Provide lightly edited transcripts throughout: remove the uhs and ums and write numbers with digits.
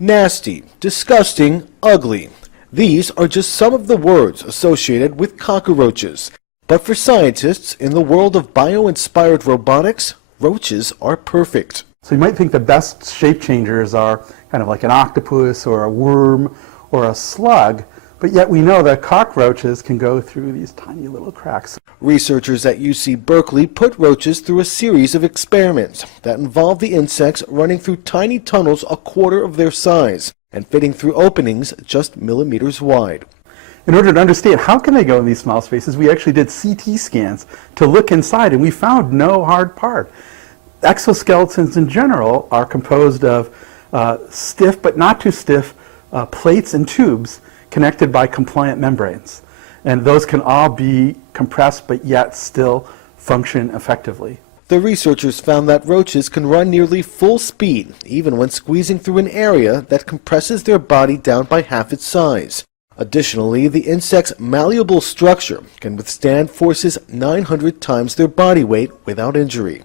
Nasty, disgusting, ugly. These are just some of the words associated with cockroaches. But for scientists, in the world of bio-inspired robotics, roaches are perfect. So you might think the best shape changers are kind of like an octopus or a worm or a slug, but yet we know that cockroaches can go through these tiny little cracks. Researchers at UC Berkeley put roaches through a series of experiments that involved the insects running through tiny tunnels a quarter of their size and fitting through openings just millimeters wide. In order to understand how can they go in these small spaces, we actually did CT scans to look inside, and we found no hard part. Exoskeletons in general are composed of stiff but not too stiff plates and tubes connected by compliant membranes. And those can all be compressed but yet still function effectively. The researchers found that roaches can run nearly full speed, even when squeezing through an area that compresses their body down by half its size. Additionally, the insect's malleable structure can withstand forces 900 times their body weight without injury.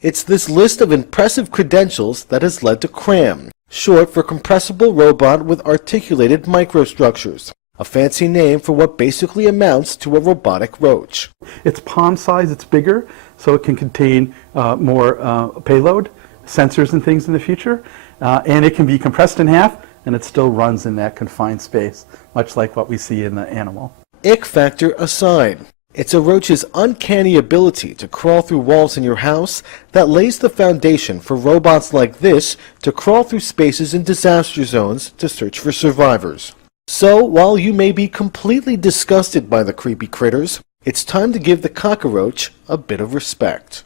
It's this list of impressive credentials that has led to CRAM, short for Compressible Robot with Articulated Microstructures, a fancy name for what basically amounts to a robotic roach. It's palm size, it's bigger, so it can contain more payload, sensors and things in the future, and it can be compressed in half, and it still runs in that confined space, much like what we see in the animal. Ick factor aside, it's a roach's uncanny ability to crawl through walls in your house that lays the foundation for robots like this to crawl through spaces in disaster zones to search for survivors. So, while you may be completely disgusted by the creepy critters, it's time to give the cockroach a bit of respect.